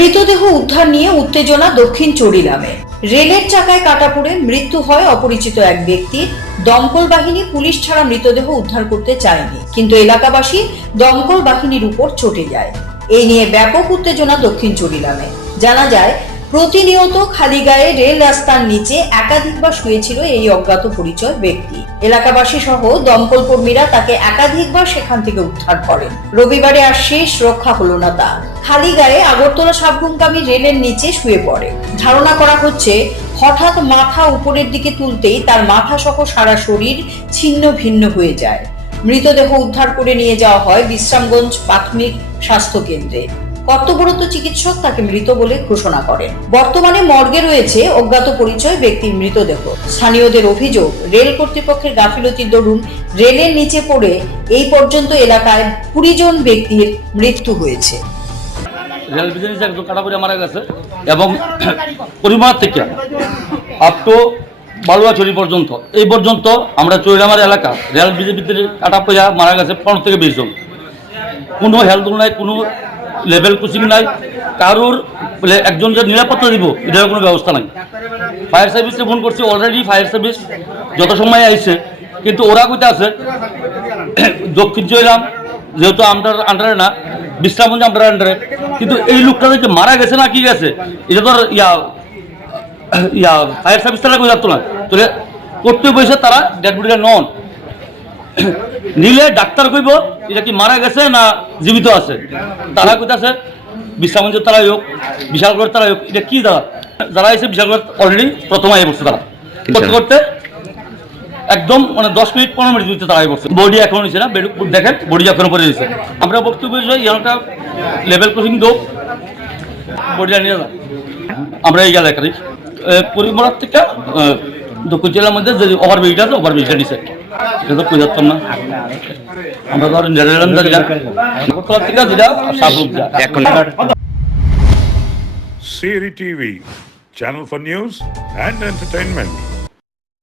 মৃতদেহ উদ্ধার নিয়ে উত্তেজনা দক্ষিণ চরিলামে। রেলের চাকায় কাটা পড়ে মৃত্যু হয় অপরিচিত এক ব্যক্তির। দমকল বাহিনী পুলিশ ছাড়া মৃতদেহ উদ্ধার করতে চায়নি, কিন্তু এলাকাবাসী দমকল বাহিনীর উপর চটে যায়। এই নিয়ে ব্যাপক উত্তেজনা দক্ষিণ চরিলামে। জানা যায়, প্রতিনিয়ত খালি গায়ে রেল রাস্তার নিচে একাধিকবার শুয়েছিল এই অজ্ঞাত পরিচয় ব্যক্তি। এলাকাবাসী সহ দমকল কর্মীরা তাকে একাধিকবার সেখান থেকে উদ্ধার করেন। রবিবারে আর শেষ রক্ষা হলো না তার। খালি গায়ে আগরতলা সাবরুমগামী রেলের নিচে শুয়ে পড়ে। ধারণা করা হচ্ছে, হঠাৎ মাথা উপরের দিকে তুলতেই তার মাথা সহ সারা শরীর ছিন্ন ভিন্ন হয়ে যায়। মৃতদেহ উদ্ধার করে নিয়ে যাওয়া হয় বিশ্রামগঞ্জ প্রাথমিক স্বাস্থ্য কেন্দ্রে। কর্তব্যরত চিকিৎসক তাকে মৃত বলে ঘোষণা করেন। বর্তমানে মর্গে রয়েছে অজ্ঞাত পরিচয় ব্যক্তির মৃতদেহ। স্থানীয়দের অভিযোগ, রেল কর্তৃপক্ষের গাফিলতির দরুন রেলের নিচে পড়ে এই পর্যন্ত এলাকায় 20 জন ব্যক্তির মৃত্যু হয়েছে। রেল ব্রিজের নিচে একজন কাটা পড়ে মারা গেছে এবং পরিমাণ থেকে আপ টু বালুয়াছড়ি পর্যন্ত এই পর্যন্ত আমরা চৈরামার এলাকা রেল ব্রিজের ভিতরে কাটা পড়ে মারা গেছে 15 থেকে 20 জন। কোনো হেলথ নাই, কোনো লেভেল কোচিং নাই, কারোর একজন যে নিরাপত্তা দিব এটার কোনো ব্যবস্থা নাই। ফায়ার সার্ভিসে ফোন করছি, অলরেডি ফায়ার সার্ভিস যত সময় আইছে, কিন্তু ওরা কোথায় আছে দক্ষিণ চৈরাম যেহেতু আমরা আন্ডারে না, বিশ্রামগঞ্জ আমরা আন্ডারে, কিন্তু এই লোকটা যে মারা গেছে না কি গেছে এটা তো ফায়ার সার্ভিস তারা কই যাতো না, তাহলে করতে বসে তারা ডেড বডিটা নন নিলে ডাক্তার কইব এটা কি মারা গেছে না জীবিত আছে। তারা কইতাছে বিশ্রামগঞ্জের তারাই হোক, বিশালগড়ের তারাই হোক, এটা কি যারা এসে বিশালগড় অলরেডি প্রথম আগে বসছে, তারা করতে করতে একদম 10 মিনিট 15 মিনিট দিতে তারাই বসছে। বডি এখন হয়েছে না, দেখেন বডি এখনো পরে দিয়েছে। আমরা বক্তব্য একটা লেভেল ক্রসিং দো বডিটা নিয়ে যান। আমরা এই এলাকারই পরিমলার থেকে দক্ষিণ জেলার মধ্যে যে ওভারব্রিজটা আছে ওভারব্রিজটা নিচে এটা তো বুঝাতাম না। আমরা ধর থেকে যেটা Siri TV, channel for news and entertainment.